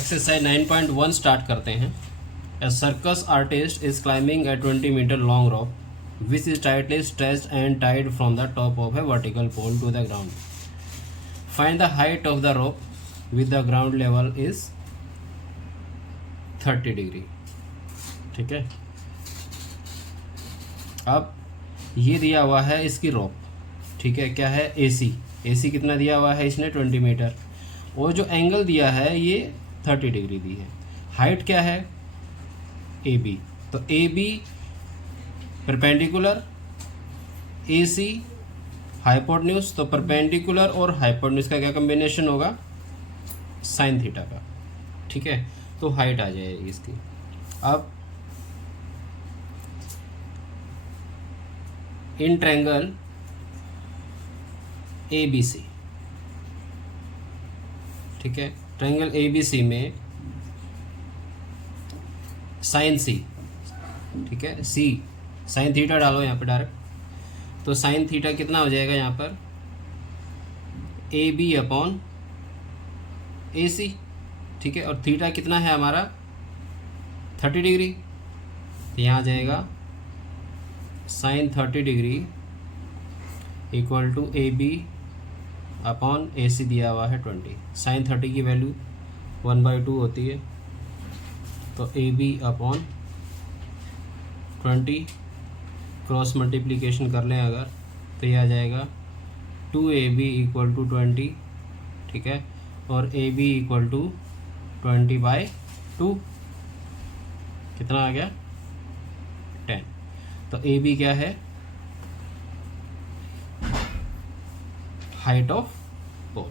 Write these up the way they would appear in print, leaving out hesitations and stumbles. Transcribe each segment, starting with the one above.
Exercise 9.1 start करते हैं। A circus artist is climbing a 20 metre long rope which is tightly stretched and tied from the top of a vertical pole to the ground. Find the height of the rope with the ground level is 30 degree. ठीक है, अब ये दिया हुआ है इसकी रोप। ठीक है, क्या है, एसी कितना दिया हुआ है इसने 20 मीटर, और जो एंगल दिया है ये 30 डिग्री दी है। हाइट क्या है, ए बी, तो A B perpendicular, A C hypotenuse, तो परपेंडिकुलर और हाइपोटेन्यूज का क्या कम्बिनेशन होगा, साइन थीटा का। ठीक है, तो हाइट आ जाएगी इसकी। अब इन ट्रायंगल ए बी सी, ठीक है, ट्रायंगल ए बी सी में साइन सी, ठीक है, सी साइन थीटा डालो यहाँ पे डायरेक्ट, तो साइन थीटा कितना हो जाएगा यहाँ पर, ए बी अपॉन ए सी। ठीक है, और थीटा कितना है हमारा 30 डिग्री, तो यहाँ आ जाएगा sine 30 degree equal to A B upon A C दिया हुआ है 20। साइन 30 की वैल्यू 1/2 होती है, तो A B upon 20 cross multiplication कर लें अगर, तो ये आ जाएगा 2ab इक्वल टू 20। ठीक है, और ए बी इक्वल टू 20/2 कितना आ गया 10। तो ए बी क्या है, हाइट ऑफ पोल,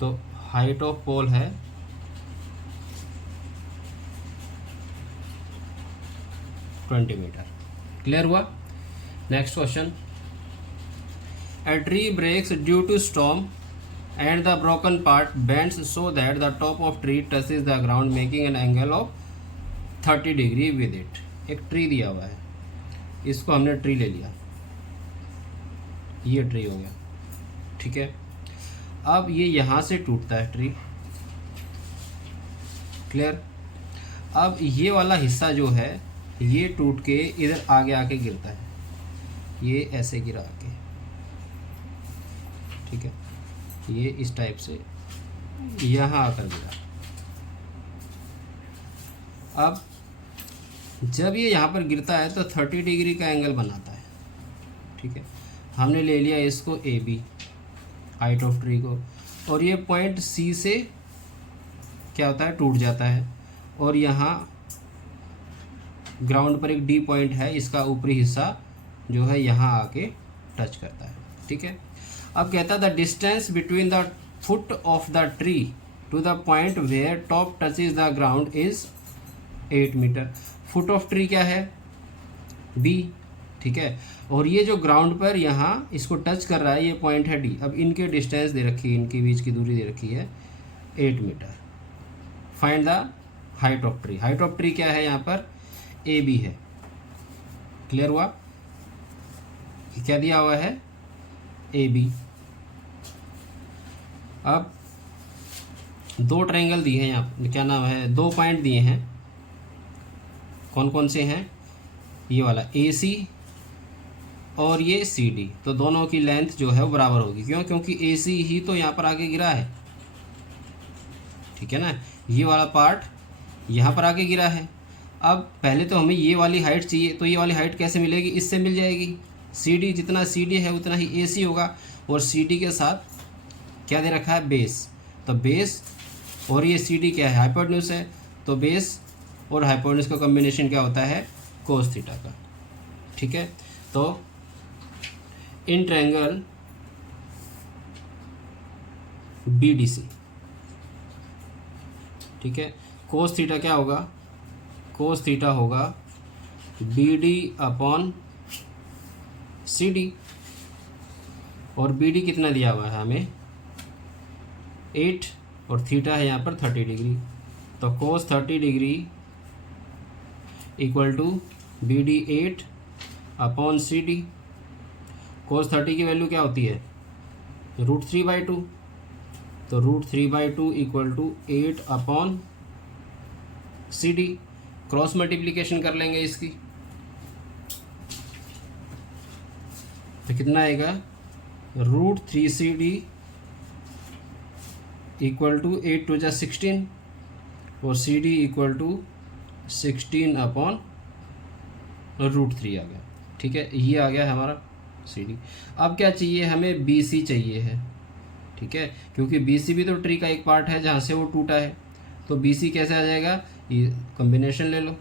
तो हाइट ऑफ पोल है 20 मीटर। क्लियर हुआ। Next question, a tree breaks due to storm and the broken part bends so that the top of tree touches the ground making an angle of 30 degree with it. एक tree दिया हुआ है, इसको हमने tree ले लिया, ये tree हो गया। ठीक है, अब ये यहाँ से टूटता है ट्री। क्लियर। अब ये वाला हिस्सा जो है ये टूट के इधर आगे आके गिरता है, ये ऐसे गिरा आके, ठीक है, ये इस टाइप से यहाँ आकर गिरा। अब जब ये यहाँ पर गिरता है तो 30 डिग्री का एंगल बनाता है। ठीक है, हमने ले लिया इसको A B, height of tree को, और ये पॉइंट सी से क्या होता है, टूट जाता है, और यहाँ ग्राउंड पर एक डी पॉइंट है, इसका ऊपरी हिस्सा जो है यहाँ आके टच करता है। ठीक है, अब कहता है the distance between the foot of the tree to the point where top touches the ground is 8 metre. Foot of tree क्या है, बी। ठीक है, और ये जो ग्राउंड पर यहाँ इसको टच कर रहा है ये पॉइंट है डी। अब इनके डिस्टेंस दे रखी है, इनके बीच की दूरी दे रखी है 8 metre. Find the height of tree. Height of tree क्या है यहाँ पर, ए बी है। क्लियर हुआ। क्या दिया हुआ है, ए बी। अब दो ट्रायंगल दिए हैं यहाँ, क्या नाम है, दो पॉइंट दिए हैं, कौन कौन से हैं, ये वाला ए सी और ये सी डी। तो दोनों की लेंथ जो है वो बराबर होगी, क्यों, क्योंकि ए सी ही तो यहाँ पर आके गिरा है। ठीक है ना, ये वाला पार्ट यहाँ पर आके गिरा है। अब पहले तो हमें ये वाली हाइट चाहिए, तो ये वाली हाइट कैसे मिलेगी, इससे मिल जाएगी। सी डी, जितना सी डी है उतना ही ए सी होगा, और सी डी के साथ क्या दे रखा है, बेस। तो बेस और ये सी डी क्या है, हाइपोटेन्यूज है, तो बेस और हाइपोटेन्यूज का कॉम्बिनेशन क्या होता है, कोस थीटा का। ठीक है, तो in triangle B D C, ठीक है, कोस थीटा क्या होगा, कोस थीटा होगा B D upon C D, और बी डी कितना दिया हुआ है हमें 8, और थीटा है यहाँ पर 30 डिग्री, तो cos 30 degree equal to B D 8 upon C D. Cos 30 की वैल्यू क्या होती है, √3/2, तो √3/2 equal to 8 upon CD। Cross multiplication कर लेंगे इसकी, तो कितना आएगा, √3CD इक्वल टू 8 2 जा 16 और CD इक्वल टू 16 अपॉन √3 आ गया। ठीक है, ये आ गया हमारा CD। अब क्या चाहिए हमें, BC चाहिए है। ठीक है, क्योंकि BC भी तो ट्री का एक पार्ट है जहाँ से वो टूटा है। तो BC कैसे आ जाएगा, ये कॉम्बिनेशन ले लो,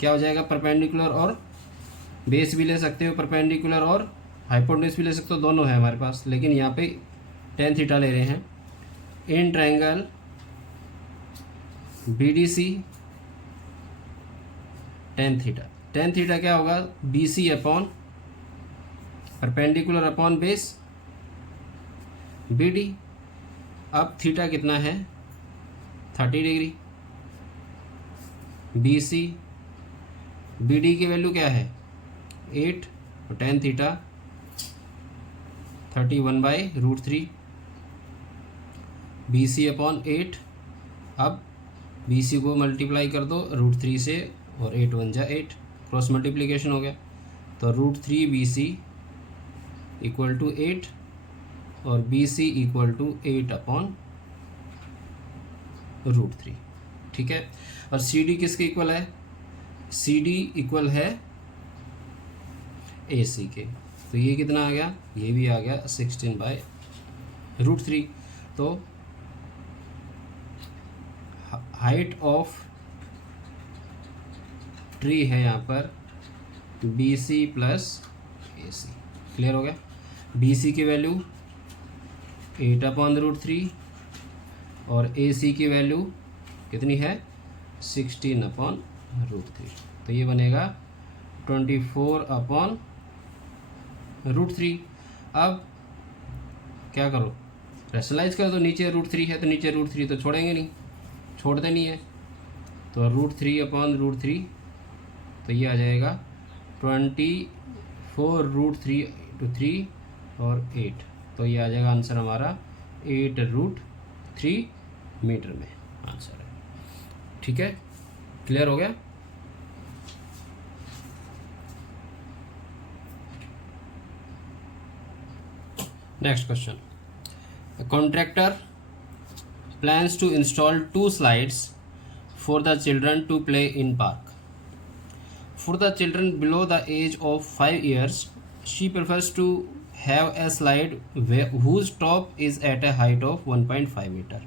क्या हो जाएगा, परपेंडिकुलर और बेस भी ले सकते हो, परपेंडिकुलर और हाइपोटेन्यूज भी ले सकते हो, दोनों है हमारे पास, लेकिन यहाँ पे tan थीटा ले रहे हैं। In triangle BDC tan theta क्या होगा, BC upon perpendicular upon base BD। अब थीटा कितना है, 30 डिग्री। BC BD की वैल्यू क्या है, 8, और tan थीटा 31/√3 BC अपॉन 8। अब BC को मल्टीप्लाई कर दो √3 से, और 8 1 जा 8, क्रॉस मल्टीप्लिकेशन हो गया। तो √3 BC इक्वल टू 8 और BC इक्वल टू 8 अपॉन √3। ठीक है, और CD किसके इक्वल है, CD इक्वल है AC के। तो ये कितना आ गया, ये भी आ गया 16/√3। तो हाइट ऑफ ट्री है यहाँ पर BC प्लस AC। क्लियर हो गया। BC की वैल्यू 8 अपॉन √3 और AC की वैल्यू कितनी है, 16 अपॉन √3। तो ये बनेगा 24 अपॉन √3। अब क्या करो, रैशनलाइज कर दो, नीचे √3 है तो नीचे √3 तो छोड़ेंगे नहीं, छोड़ते नहीं है, तो √3 अपॉन √3, तो ये आ जाएगा 24 √3 × 3 और 8, तो ये आ जाएगा आंसर हमारा 8√3 मीटर में आंसर है। ठीक है, क्लियर हो गया। Next question, contractor plans to install 2 slides for the children to play in park. For the children below the age of 5 years, she prefers to have a slide whose top is at a height of 1.5 meter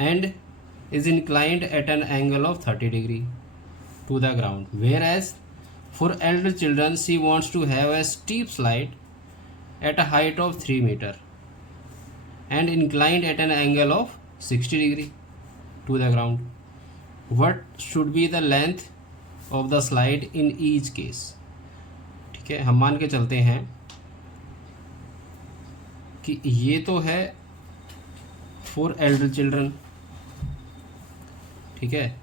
and is inclined at an angle of 30 degree to the ground, whereas for elder children she wants to have a steep slide at a height of 3 meter and inclined at an angle of 60 degree to the ground. What should be the length of the slide in each case? ठीक है, हम मान के चलते हैं कि ये तो है फॉर एल्डर चिल्ड्रन, ठीक है,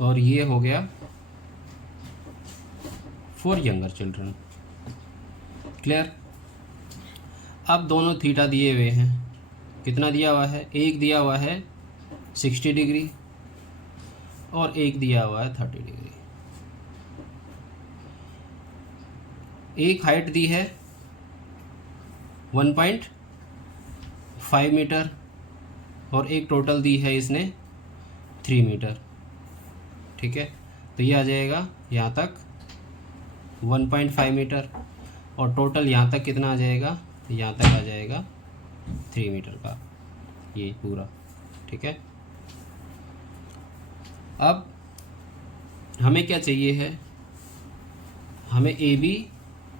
और ये हो गया फॉर यंगर चिल्ड्रन। क्लियर। अब दोनों थीटा दिए हुए हैं, कितना दिया हुआ है, एक दिया हुआ है 60 डिग्री और एक दिया हुआ है 30 डिग्री। एक हाइट दी है 1.5 मीटर और एक टोटल दी है इसने 3 मीटर। ठीक है, तो ये आ जाएगा यहाँ तक 1.5 मीटर और टोटल यहाँ तक कितना आ जाएगा, यहाँ तक आ जाएगा 3 मीटर का ये पूरा। ठीक है, अब हमें क्या चाहिए है, हमें AB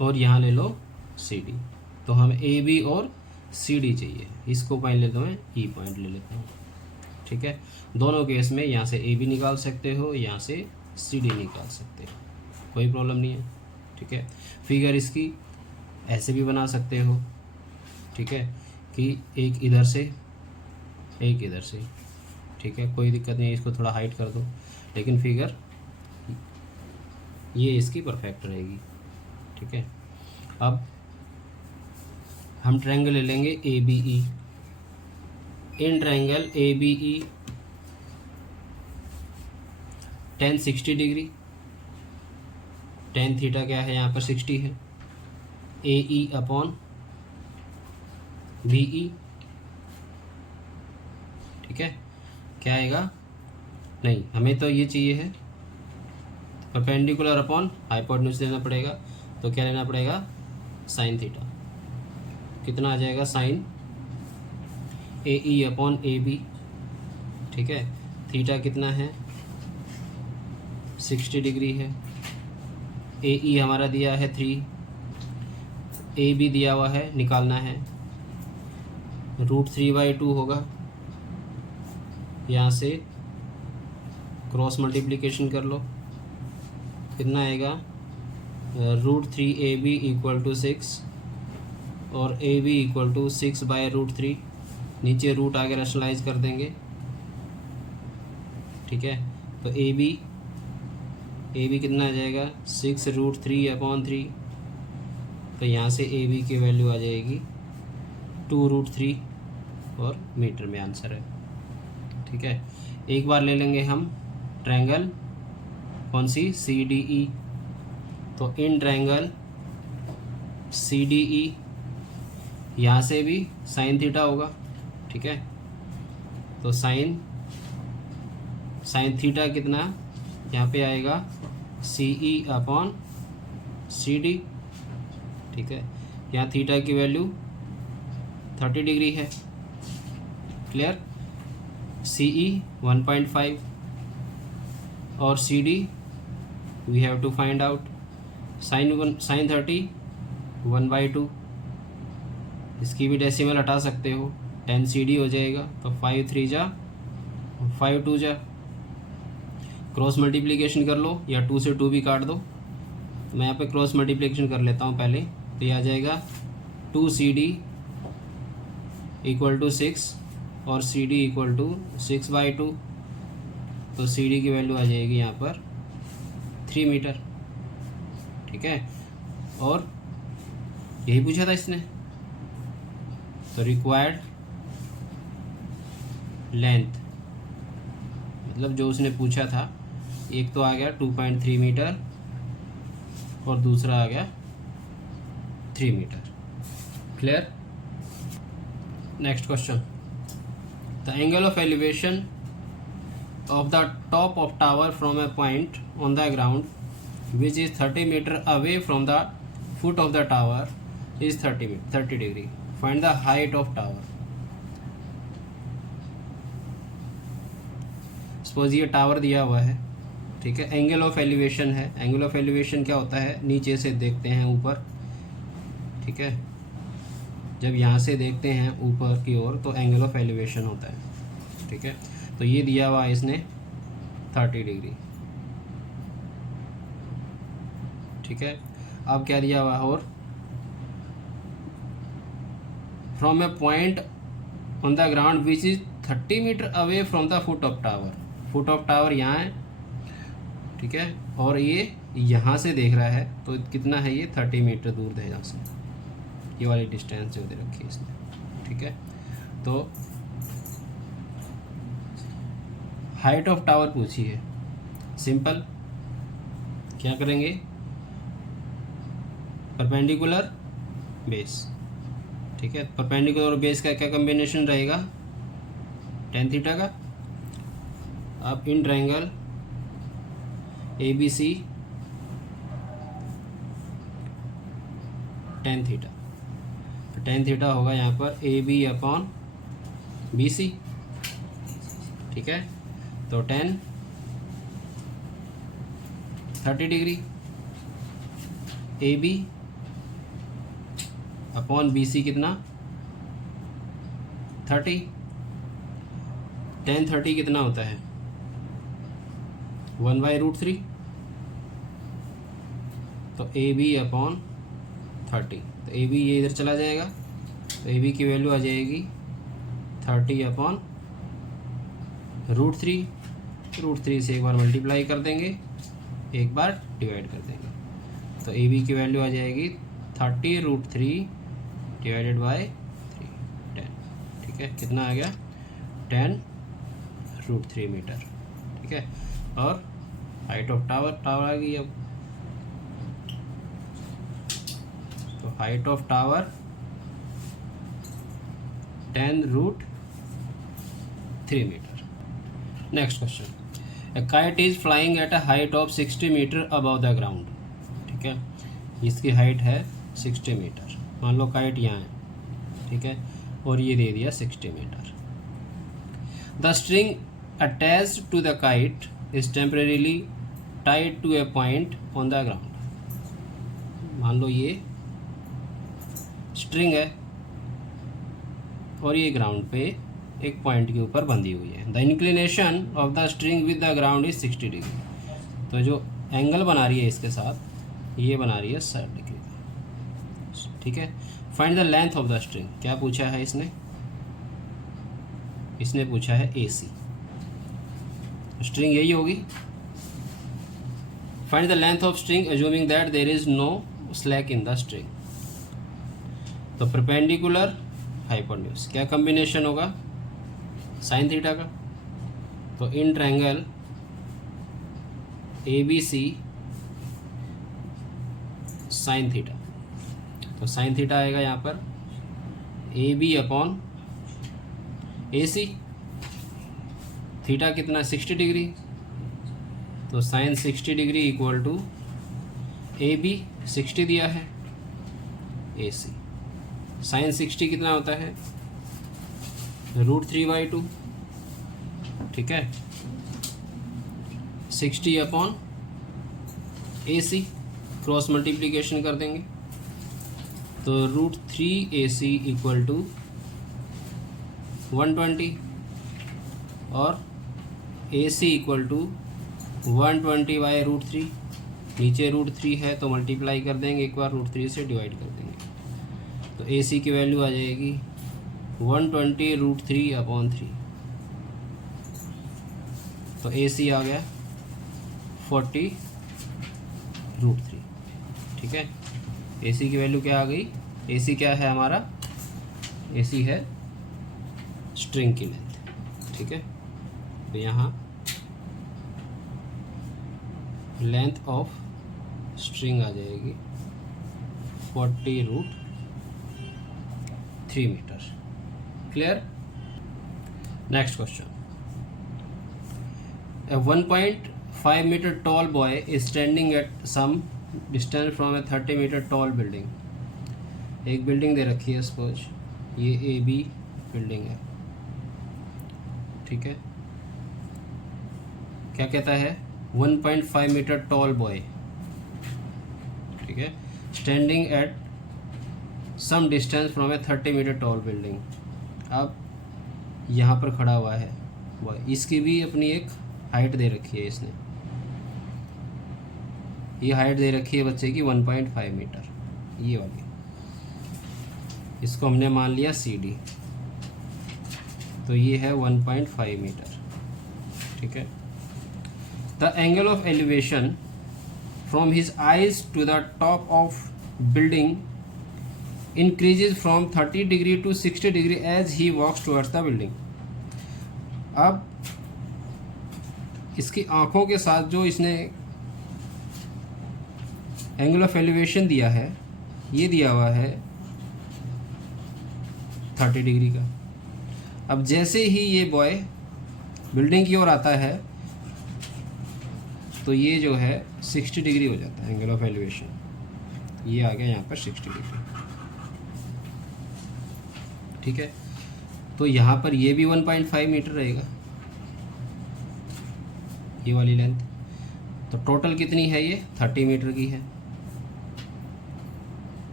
और यहाँ ले लो CD, तो हमें AB और CD चाहिए। इसको पॉइंट लेता हूँ मैं, E पॉइंट ले लेता हूँ। ठीक है, दोनों केस में यहाँ से AB निकाल सकते हो, यहाँ से CD निकाल सकते हो, कोई प्रॉब्लम नहीं है। ठीक है, फिगर इसकी ऐसे भी बना सकते हो। ठीक है, कि एक इधर से एक इधर से। ठीक है, कोई दिक्कत नहीं है, इसको थोड़ा हाइट कर दो, लेकिन फिगर ये इसकी परफेक्ट रहेगी। ठीक है, अब हम ट्रायंगल ले लेंगे ABE। In triangle A B E tan 60 degree, tan theta क्या है यहाँ पर 60 है, ए ई अपॉन बी ई, ठीक है। क्या आएगा, नहीं हमें तो ये चाहिए है परपेंडिकुलर अपॉन हाइपोटेन्यूज लेना पड़ेगा, तो क्या लेना पड़ेगा साइन थीटा। कितना आ जाएगा sine A E upon A B, ठीक है। थीटा कितना है 60 डिग्री है, ए ई हमारा दिया है 3, ए बी दिया हुआ है निकालना है, √3/2 होगा, यहाँ से क्रॉस मल्टीप्लिकेशन कर लो, कितना आएगा √3AB = 6 और AB = 6/√3, नीचे रूट आगे रैशनलाइज कर देंगे, ठीक है। तो AB कितना आ जाएगा 6√3/3, तो यहाँ से AB की वैल्यू आ जाएगी 2√3 और मीटर में आंसर है, ठीक है। एक बार ले लेंगे हम ट्रायंगल कौन सी CDE, तो इन ट्रायंगल CDE यहाँ से भी साइन थीटा होगा, ठीक है। तो साइन थीटा कितना यहाँ पे आएगा CE/CD, ठीक है। यहाँ थीटा की वैल्यू 30 डिग्री है, क्लियर। CE 1.5 और CD we have to find out, sine 30 1/2, इसकी भी डेसिमल हटा सकते हो, 10 CD हो जाएगा, तो 5 3 जा 5 2 जा, क्रॉस मल्टीप्लिकेशन कर लो या 2 से 2 भी काट दो, तो मैं यहाँ पे क्रॉस मल्टीप्लिकेशन कर लेता हूँ पहले, तो ये आ जाएगा 2 CD = 6 और CD = 6/2, तो CD की वैल्यू आ जाएगी यहाँ पर 3 मीटर, ठीक है। और यही पूछा था इसने, तो रिक्वायर्ड लेंथ, मतलब जो उसने पूछा था, एक तो आ गया 2.3 मीटर और दूसरा आ गया 3 metre, clear. Next question, the angle of elevation of the top of tower from a point on the ground which is 30 meter away from the foot of the tower is 30 degree. Find the height of tower. Suppose ये tower दिया हुआ है, ठीक है, angle of elevation है। Angle of elevation क्या होता है, नीचे से देखते हैं ऊपर, ठीक है। जब यहाँ से देखते हैं ऊपर की ओर तो एंगल ऑफ एलिवेशन होता है, ठीक है। तो ये दिया हुआ है इसने 30 डिग्री, ठीक है। अब क्या दिया हुआ है, और from a point on the ground which is 30 metre away from the foot of tower, foot of tower यहाँ है, ठीक है, और ये यहाँ से देख रहा है, तो कितना है ये 30 मीटर दूर है यहाँ से, ये वाली डिस्टेंस जो दे रखी है इसने, ठीक है। तो हाइट ऑफ टावर पूछी है, सिंपल क्या करेंगे, परपेंडिकुलर बेस, ठीक है। परपेंडिकुलर और बेस का क्या कॉम्बिनेशन रहेगा, tan थीटा का। अब इन ट्रायंगल ABC tan थीटा, तो tan थीटा होगा यहाँ पर AB/BC, ठीक है। तो tan 30 डिग्री AB/BC कितना 30, tan 30 कितना होता है 1/√3, तो AB/30, तो AB ये इधर चला जाएगा, तो AB की वैल्यू आ जाएगी 30/√3, √3 से एक बार मल्टीप्लाई कर देंगे, एक बार डिवाइड कर देंगे, तो AB की वैल्यू आ जाएगी 30√3 / 3 10, ठीक है। कितना आ गया 10√3 मीटर। ठीक है, और हाइट ऑफ टावर आ गई अब। तो height of tower 10√3 metre. Next question, a kite is flying at a height of 60 metre above the ground. ठीक है, इसकी हाइट है 60 मीटर। मान लो काइट यहाँ है, ठीक है, और ये दे दिया 60 metre. The string attached to the kite is temporarily tied to a point on the ground. मान लो ये स्ट्रिंग है और ये ग्राउंड पे एक पॉइंट के ऊपर बंधी हुई है। The inclination of the string with the ground is 60 degree. तो जो एंगल बना रही है इसके साथ, ये बना रही है 60 डिग्री। ठीक है, find the length of the string. क्या पूछा है इसने पूछा है AC। स्ट्रिंग यही होगी। Find the length of string assuming that there is no slack in the string. तो परपेंडिकुलर हाइपोटेन्यूज क्या कॉम्बिनेशन होगा, साइन थीटा का। तो in triangle ABC sine theta, तो साइन थीटा आएगा यहाँ पर AB अपॉन AC। थीटा कितना 60 डिग्री, तो sine 60 degree equal to AB 60 दिया है, AC साइन 60 कितना होता है √3/2। ठीक है, 60 अपॉन AC, क्रॉस मल्टीप्लिकेशन कर देंगे तो √3AC इक्वल टू 120 और AC इक्वल टू 120/√3। नीचे √3 है तो मल्टीप्लाई कर देंगे, एक बार √3 से डिवाइड कर देंगे तो AC की वैल्यू आ जाएगी 120√3/3। तो AC आ गया 40√3। ठीक है, AC की वैल्यू क्या आ गई, AC क्या है हमारा, AC है स्ट्रिंग की लेंथ। ठीक है, तो यहाँ लेंथ ऑफ स्ट्रिंग आ जाएगी 40√3 metre. Clear. Next question, a 1.5 metre tall boy is standing at some distance from a 30 metre tall building. एक बिल्डिंग दे रखी है, सपोज ये AB बिल्डिंग है। ठीक है, क्या कहता है 1.5 मीटर टॉल बॉय, ठीक है, standing at some distance from a 30 metre tall building. अब यहाँ पर खड़ा हुआ है बॉय, इसकी भी अपनी एक हाइट दे रखी है इसने। ये हाइट दे रखी है बच्चे की 1.5 मीटर, ये वाली। इसको हमने मान लिया CD, तो ये है 1.5 मीटर। ठीक है, the angle of elevation from his eyes to the top of building increases from 30 degree to 60 degree as he walks towards the building. अब इसकी आंखों के साथ जो इसने एंगल ऑफ एलिवेशन दिया है, ये दिया हुआ है 30 डिग्री का। अब जैसे ही ये बॉय बिल्डिंग की ओर आता है तो ये जो है 60 डिग्री हो जाता है एंगल ऑफ एलिवेशन। ये आ गया यहाँ पर 60 डिग्री। ठीक है, तो यहाँ पर ये भी 1.5 मीटर रहेगा, ये वाली लेंथ। तो टोटल कितनी है, ये 30 मीटर की है,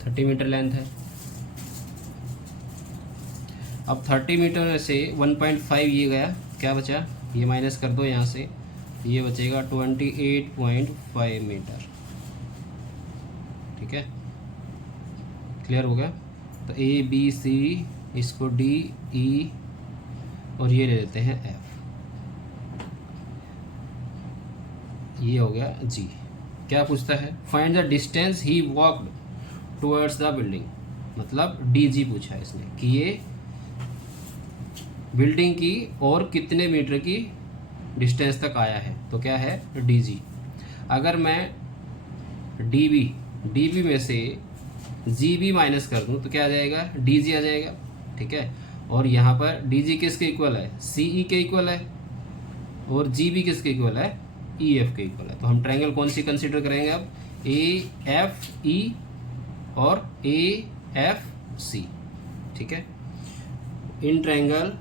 30 मीटर लेंथ है। अब 30 मीटर में से 1.5 ये गया, क्या बचा, ये माइनस कर दो यहाँ से, ये बचेगा 28.5 मीटर। ठीक है, क्लियर हो गया। तो ABC, इसको DE और ये ले लेते हैं F, ये हो गया G। क्या पूछता है, find the distance he walked towards the building. मतलब DG पूछा है इसने कि ये बिल्डिंग की और कितने मीटर की डिस्टेंस तक आया है, तो क्या है DG। अगर मैं DB में से GB माइनस कर दूं तो क्या आ जाएगा, DG आ जाएगा, ठीक है। और यहाँ पर DG किसके इक्वल है, CE के इक्वल है, और GB किसके इक्वल है, EF के इक्वल है। तो हम ट्रायंगल कौन सी कंसीडर करेंगे अब, AFE और AFC, ठीक है। In triangle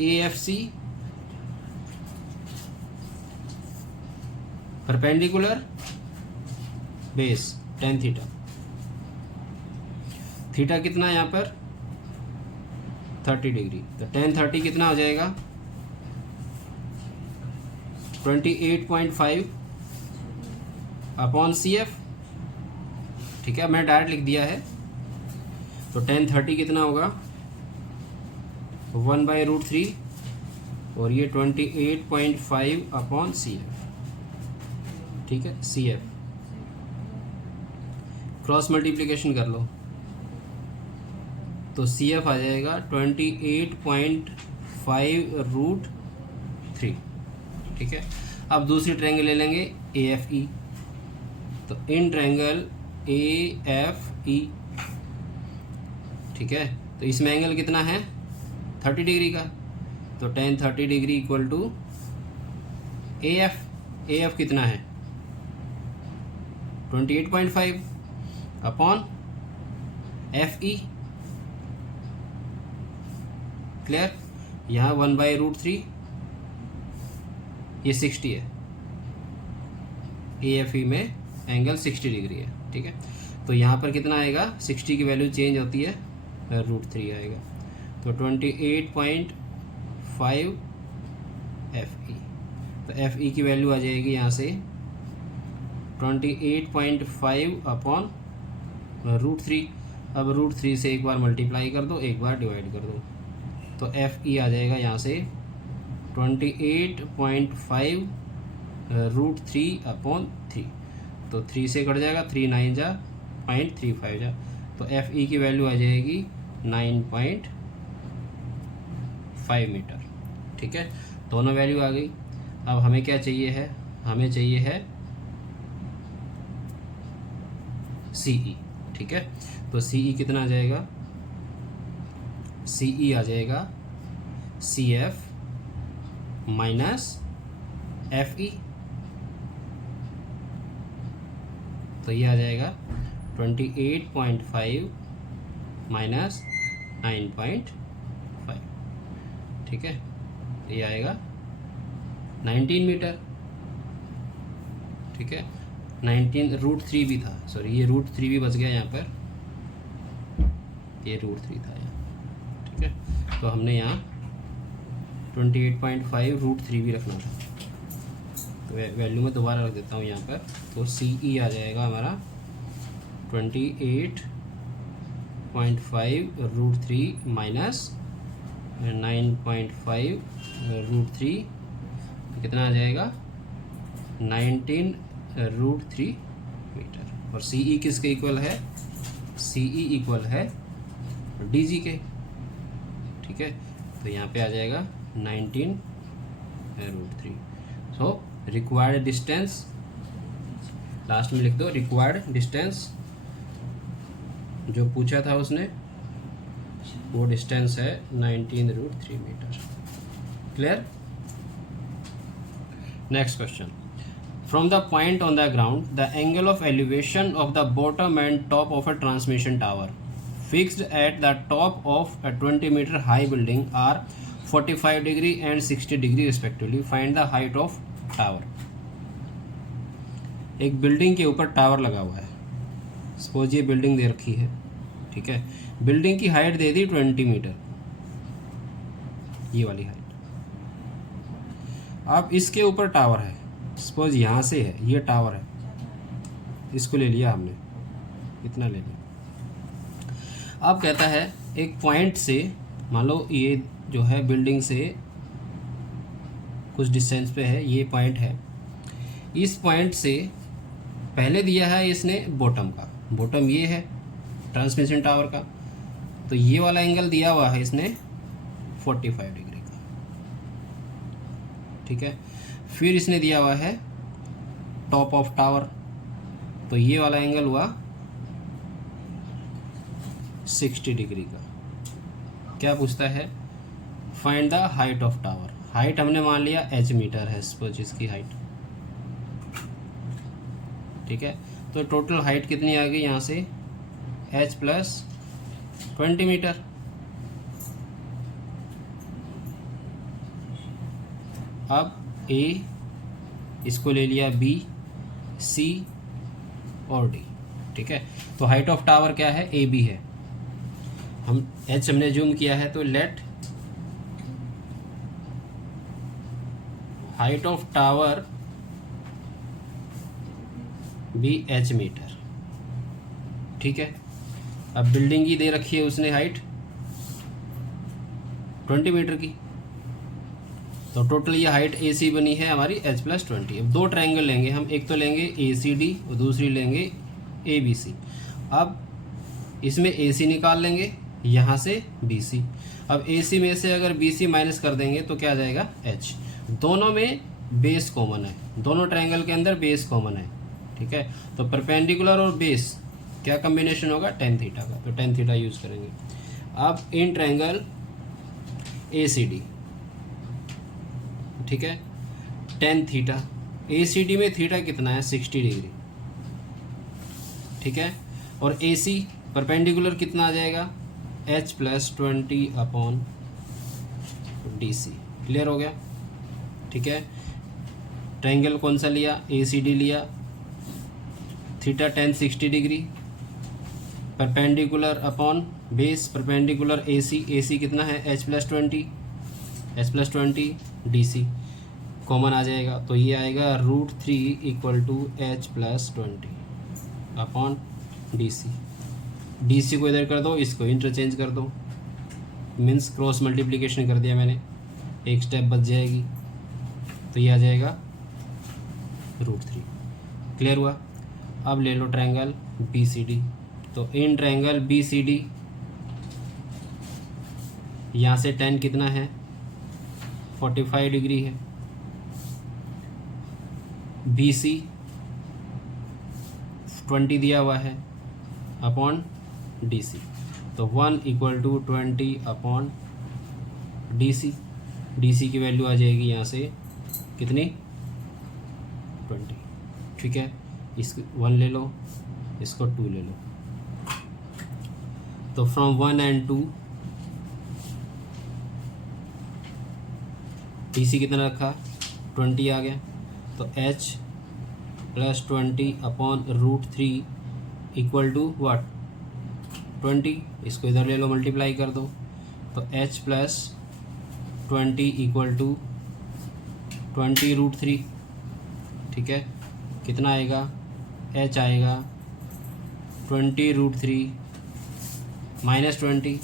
AFC perpendicular base tan theta, theta कितना है यहाँ पर 30 डिग्री, तो tan 30 कितना हो जाएगा 28.5 अपॉन CF, ठीक है। मैं डायरेक्ट लिख दिया है, तो tan 30 कितना होगा 1/√3 और ये 28.5 अपॉन CF, ठीक है। CF क्रॉस मल्टीप्लिकेशन कर लो तो CF आ जाएगा 28.5√3, ठीक है। अब दूसरी ट्रायंगल ले लेंगे AFE, तो इन ट्रायंगल AFE, ठीक है। तो इसमें एंगल कितना है 30 डिग्री का, तो tan 30 degree equal to AF कितना है 28.5 अपॉन FE, क्लियर। यहाँ 1/√3, ये 60 है, AFE में एंगल 60 डिग्री है, ठीक है। तो यहाँ पर कितना आएगा, 60 की वैल्यू चेंज होती है √3 आएगा, तो 28.5 FE, तो FE की वैल्यू आ जाएगी यहाँ से 28.5 अपॉन √3। अब √3 से एक बार मल्टीप्लाई कर दो, एक बार डिवाइड कर दो, तो FE आ जाएगा यहाँ से 28.5 √3 अपॉन 3, तो 3 से कट जाएगा, 3 9 जा 0.35 जा, तो FE की वैल्यू आ जाएगी 9.5 मीटर, ठीक है। दोनों वैल्यू आ गई। अब हमें क्या चाहिए है, हमें चाहिए है CE, ठीक है। तो CE कितना आ जाएगा, CE आ जाएगा CF माइनस FE, तो ये आ जाएगा 28.5 माइनस 9.5, ठीक है। ये आएगा 19 मीटर, ठीक है। 19 √3 भी था, सॉरी ये √3 भी बच गया यहाँ पर, ये √3 था यहाँ, ठीक है। तो हमने यहाँ 28.5 √3 भी रखना था, तो वैल्यू में दोबारा रख देता हूँ यहाँ पर, तो CE आ जाएगा हमारा 28.5 √3 माइनस 9.5 √3, तो कितना आ जाएगा 19 √3 मीटर। और CE किसके इक्वल है, CE इक्वल है DG के, ठीक है। तो यहाँ पे आ जाएगा 19 √3। सो रिक्वायर्ड डिस्टेंस लास्ट में लिख दो, रिक्वायर्ड डिस्टेंस जो पूछा था उसने, वो डिस्टेंस है 19 √3 metre, clear. Next question, from the point on the ground, the angle of elevation of the bottom and top of a transmission tower fixed at the top of a 20-meter high building are 45 degree and 60 degree respectively. Find the height of tower. एक building के ऊपर tower लगा हुआ है, suppose ये building दे रखी है, ठीक है। बिल्डिंग की हाइट दे दी 20 मीटर, ये वाली हाइट। अब इसके ऊपर टावर है, सपोज यहाँ से है, ये टावर है, इसको ले लिया हमने, इतना ले लिया। अब कहता है एक पॉइंट से, मान लो ये जो है बिल्डिंग से कुछ डिस्टेंस पे है, ये पॉइंट है, इस पॉइंट से पहले दिया है इसने बॉटम का, बॉटम ये है ट्रांसमिशन टावर का, तो ये वाला एंगल दिया हुआ है इसने 45 डिग्री का, ठीक है। फिर इसने दिया हुआ है टॉप ऑफ टावर, तो ये वाला एंगल हुआ 60 डिग्री का। क्या पूछता है? Find the height of tower. Height हमने मान लिया h मीटर है सपोज इसकी हाइट, ठीक है। तो टोटल हाइट कितनी आ गई यहाँ से? h plus 20 metre. अब a इसको ले लिया b, c और d, ठीक है। तो हाइट ऑफ टावर क्या है? ए बी है। हम h हमने जूम किया है, तो let height of tower be h metre, ठीक है। अब बिल्डिंग की दे रखी है उसने हाइट 20 मीटर की, तो टोटल ये हाइट ए सी बनी है हमारी h प्लस 20। अब दो ट्रायंगल लेंगे हम, एक तो लेंगे ए सी डी और दूसरी लेंगे ए बी सी। अब इसमें ए सी निकाल लेंगे, यहाँ से बी सी। अब ए सी में से अगर बी सी माइनस कर देंगे तो क्या आ जाएगा? h। दोनों में बेस कॉमन है, दोनों ट्रायंगल के अंदर बेस कॉमन है, ठीक है। तो परपेंडिकुलर और बेस क्या कम्बिनेशन होगा? टेन थीटा का, तो टेन थीटा यूज़ करेंगे। अब इन ट्रायंगल ए सी डी, ठीक है, टेन थीटा। ए सी डी में थीटा कितना है? 60 डिग्री, ठीक है। और ए सी परपेंडिकुलर कितना आ जाएगा? h plus 20 upon D C. Clear हो गया, ठीक है। ट्रायंगल कौन सा लिया? ए सी डी लिया, theta 10 60 degree, perpendicular upon base, perpendicular A C कितना है? h plus 20 D C common आ जाएगा, तो ये आएगा √3 equal to h plus 20 upon D C. D C को इधर कर दो, इसको इंटरचेंज कर दो, मीन्स क्रॉस मल्टीप्लिकेशन कर दिया मैंने, एक स्टेप बच जाएगी, तो ये आ जाएगा √3। क्लियर हुआ? अब ले लो ट्रायंगल बी सी डी। तो in triangle B C D यहाँ से 10 कितना है? 45 डिग्री है। बी सी 20 दिया हुआ है अपॉन डी सी, तो 1 equal to 20 upon D C. D C की वैल्यू आ जाएगी यहाँ से कितनी? 20, ठीक है। इस 1 ले लो, इसको 2 ले लो, तो फ्रॉम 1 एंड 2 डी सी कितना रखा? 20 आ गया, तो h plus 20 upon √3 equal to what? 20। इसको इधर ले लो, मल्टीप्लाई कर दो, तो h प्लस 20 इक्वल टू 20 √3, ठीक है। कितना आएगा? h आएगा 20 √3 माइनस 20,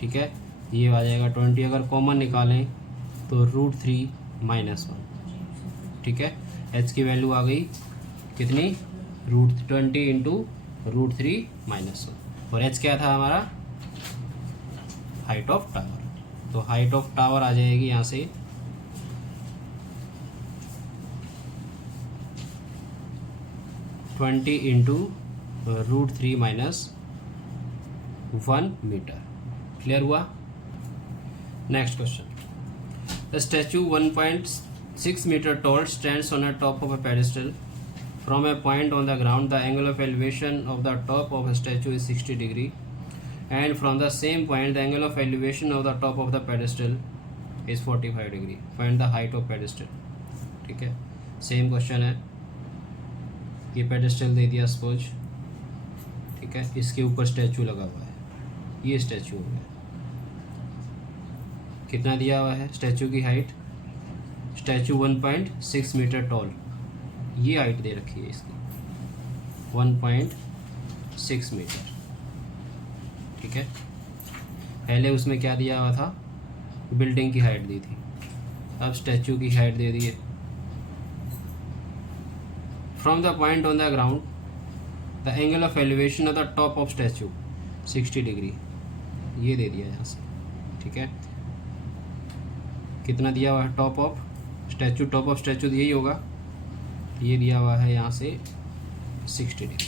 ठीक है। ये आ जाएगा 20, अगर कॉमन निकालें तो √3 माइनस 1, ठीक है। h की वैल्यू आ गई कितनी? √20 इंटू √3 माइनस 1, और h क्या था हमारा? Height of tower. तो हाइट ऑफ टावर आ जाएगी यहाँ से 20 इंटू √3 माइनस 1 मीटर। क्लियर हुआ? Next question. The statue 1.6 meter tall stands on a top of a pedestal. From a point on the ground, the angle of elevation of the top of a statue is 60 degree, and from the same point, the angle of elevation of the top of the pedestal is 45 degree. Find the height of pedestal. ठीक है, same question है। ये pedestal दे दिया suppose, ठीक है, इसके ऊपर statue लगा हुआ है, ये स्टैचू हो गया। कितना दिया हुआ है स्टैचू की हाइट? स्टैचू 1.6 मीटर टॉल, ये हाइट दे रखी है इसकी 1.6 मीटर, ठीक है। पहले उसमें क्या दिया हुआ था? बिल्डिंग की हाइट दी थी, अब स्टैचू की हाइट दे दी है। From the point on the ground, the angle of elevation of the top of statute 60 degree. ये दे दिया यहाँ से, ठीक है। कितना दिया हुआ है top of statute, top of statute यही होगा, ये दिया हुआ है यहाँ से 60 डिग्री।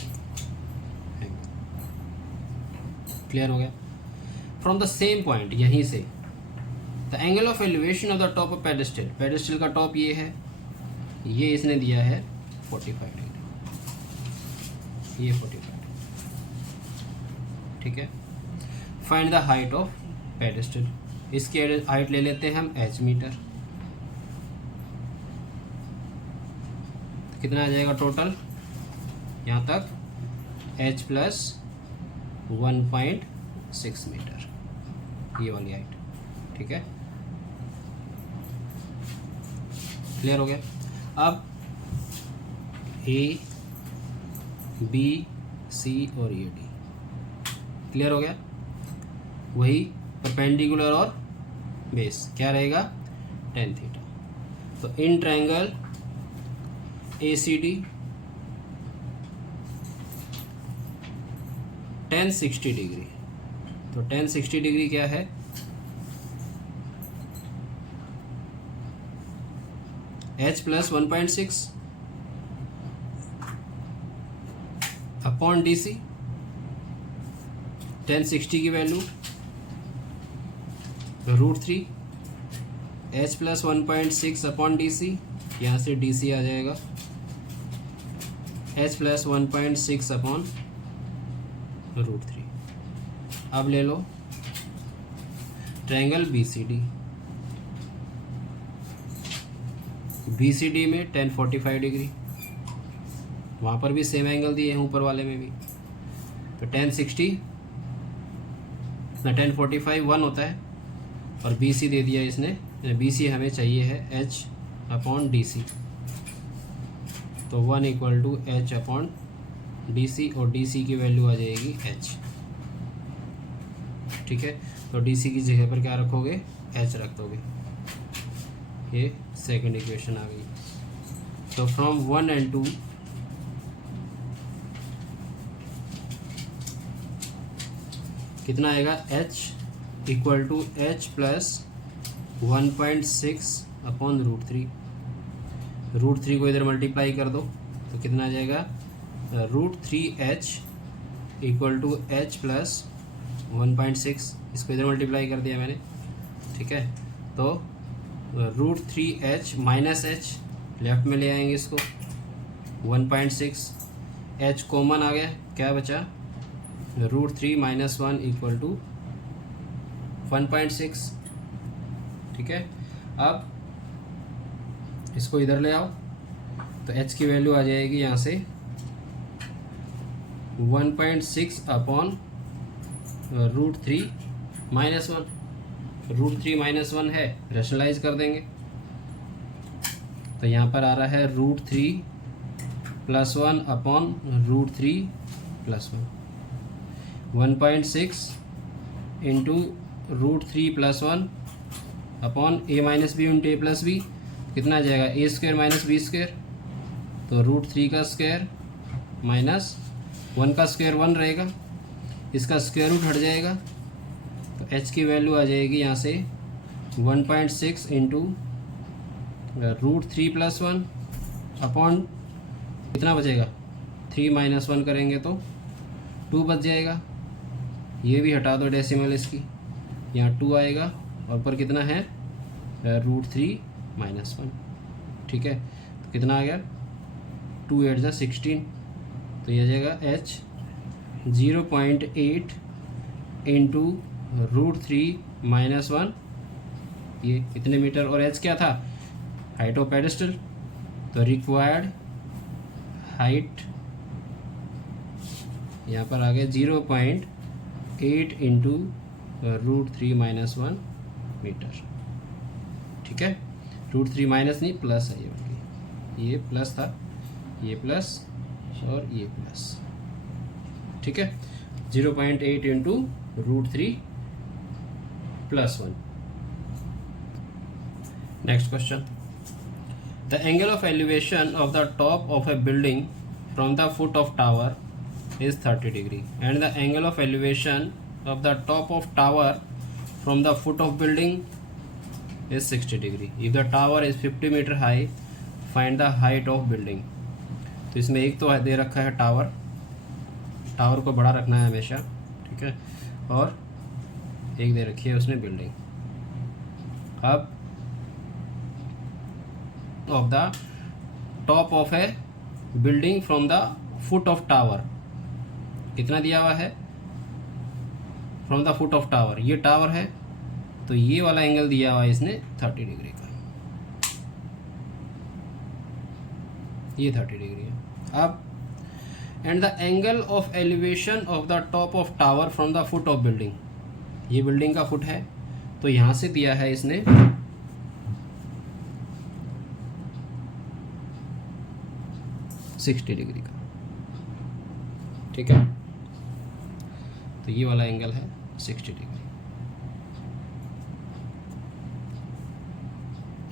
क्लियर हो गया। फ्रॉम द सेम पॉइंट, यहीं से the angle of elevation of the top of pedestal, pedestal का टॉप ये है, ये इसने दिया है 45 डिग्री, ये 45 डिग्री, ठीक है। Find the height of pedestal, इसकी हाइट ले लेते हैं हम h मीटर। तो कितना आ जाएगा टोटल यहाँ तक, h प्लस 1.6 मीटर, ये वाली हाइट, ठीक है। क्लियर हो गया। अब A, B, C और ये D क्लियर हो गया। वही परपेंडिकुलर और बेस क्या रहेगा, tan थीटा। तो in triangle ACD tan 60 degree, तो tan 60 डिग्री क्या है, h plus 1.6 upon DC, tan 60 की value √3 h plus 1.6 upon DC, यहाँ से DC आ जाएगा h प्लस 1.6 अपॉन √3। अब ले लो ट्रायंगल BCD में tan 45 डिग्री, वहाँ पर भी सेम एंगल दिए हैं, ऊपर वाले में भी। तो tan 60 tan 45 1 होता है, और BC दे दिया इसने, BC हमें चाहिए है h अपॉन DC, तो 1 equal to h upon DC, और DC की वैल्यू आ जाएगी h, ठीक है। तो DC की जगह पर क्या रखोगे, h रख दोगे। ये सेकंड इक्वेशन आ गई। तो फ्रॉम 1 and 2 कितना आएगा, h equal to h plus 1.6 upon √3, √3 को इधर मल्टीप्लाई कर दो तो कितना आ जाएगा, √3h equal to h plus 1.6, इसको इधर मल्टीप्लाई कर दिया मैंने, ठीक है। तो √3h माइनस h लेफ्ट में ले आएंगे इसको, 1.6 h कॉमन आ गया, क्या बचा, √3 माइनस 1 इक्वल टू 1.6, ठीक है। अब इसको इधर ले आओ तो h की वैल्यू आ जाएगी यहाँ से 1.6 अपॉन √3 माइनस 1, √3 माइनस 1 है, रेशनलाइज कर देंगे तो यहाँ पर आ रहा है √3 plus 1 upon √3 plus 1, 1.6 into √3 plus 1 upon a minus B into a plus B, कितना आ जाएगा, a square minus B square, तो √3 का स्क्वायर माइनस 1 का स्क्वायर 1 रहेगा, इसका स्क्वायर रूट हट जाएगा, तो h की वैल्यू आ जाएगी यहाँ से 1.6 इंटू √3 प्लस 1 अपॉन कितना बचेगा, 3 माइनस 1 करेंगे तो 2 बच जाएगा, ये भी हटा दो डेसिमल इसकी, यहाँ 2 आएगा, और पर कितना है √3 माइनस 1, ठीक है। तो कितना आ गया, 2 8 जा 16, तो ये आ जाएगा h 0.8 इंटू √3 माइनस 1, ये कितने मीटर, और h क्या था, हाइट ऑफ पेडेस्टल, तो रिक्वायर्ड हाइट यहाँ पर आ गया 0.8 इंटू √3 माइनस 1 मीटर, ठीक है। √3 माइनस नहीं प्लस है, ये प्लस था, ये प्लस और ये प्लस, ठीक है। 0.8 into √3 plus 1। Next question, the angle of elevation of the top of A building from the foot of tower is 30 degree and the angle of elevation of the top of tower from the foot of building is 60 degree. If the tower is 50 meter high, find the height of building. तो इसमें एक तो दे रखा है tower, tower को बड़ा रखना है हमेशा, ठीक है, और एक दे रखी है उसने बिल्डिंग. अब of the top of A building from the foot of tower, कितना दिया हुआ है? From the foot of tower, ये टावर है तो ये वाला एंगल दिया हुआ है इसने 30 डिग्री का, ये 30 डिग्री है. अब and the angle of elevation of the top of tower from the foot of building, ये बिल्डिंग का फुट है तो यहाँ से दिया है इसने 60 डिग्री का, ठीक है. तो ये वाला एंगल है 60 degree.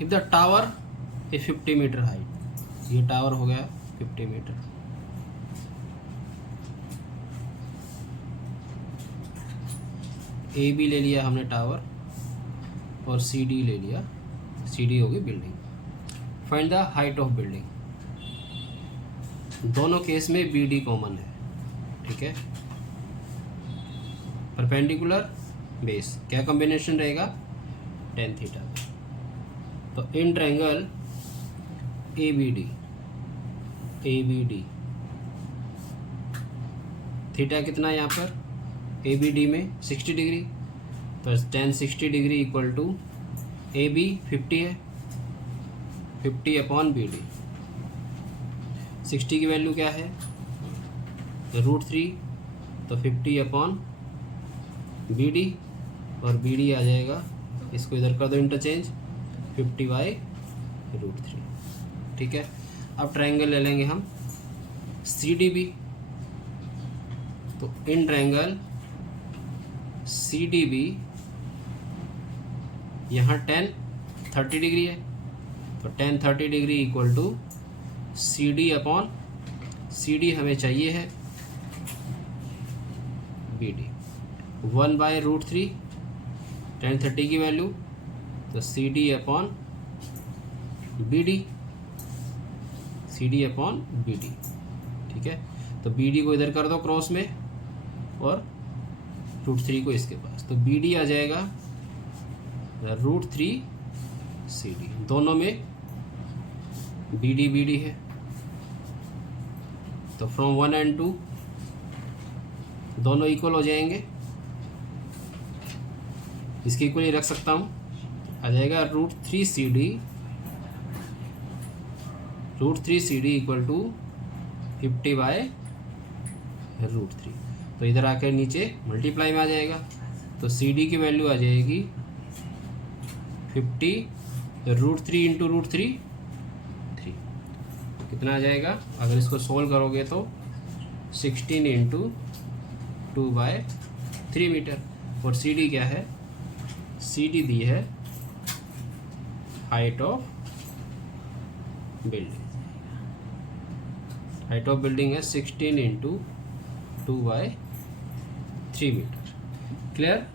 If the tower is 50 metre height, ये टावर हो गया 50 मीटर. ए बी ले लिया हमने टावर और सी डी ले लिया, सी डी होगी building. Find the height of building. दोनों केस में बी डी कॉमन है, ठीक है. परपेंडिकुलर बेस, क्या कॉम्बिनेशन रहेगा? tan theta. तो in triangle A B D, theta कितना है यहाँ पर? ए बी डी में 60 डिग्री, तो tan 60 degree equal to A B 50 है, 50 अपॉन बी डी. 60 की वैल्यू क्या है? √3, तो 50 अपॉन बी डी, और बी डी आ जाएगा, इसको इधर कर दो इंटरचेंज, 50/√3, ठीक है. अब ट्रायंगल ले लेंगे हम सी डी बी. तो in triangle C D B यहाँ tan 30 डिग्री है, तो tan 30 degree equal to C D upon C D हमें चाहिए है बी डी, 1/√3 tan 30 की वैल्यू, तो C D upon B D, C D upon B D, ठीक है. तो बी डी को इधर कर दो क्रॉस में और √3 को इसके पास, तो बी डी आ जाएगा √3 सी डी. दोनों में बी डी है, तो फ्रॉम 1 and 2 दोनों इक्वल हो जाएंगे. इसके इक्वल ही रख सकता हूँ, आ जाएगा √3 सी डी इक्वल टू 50/√3. तो इधर आकर नीचे मल्टीप्लाई में आ जाएगा, तो सी डी की वैल्यू आ जाएगी 50√3 इंटू √3, 3. कितना आ जाएगा? अगर इसको सोल्व करोगे तो 16 इंटू 2/3 मीटर. और सी डी क्या है? सी डी दी है height of building, height of building है 16 इंटू 2/3 मीटर. क्लियर?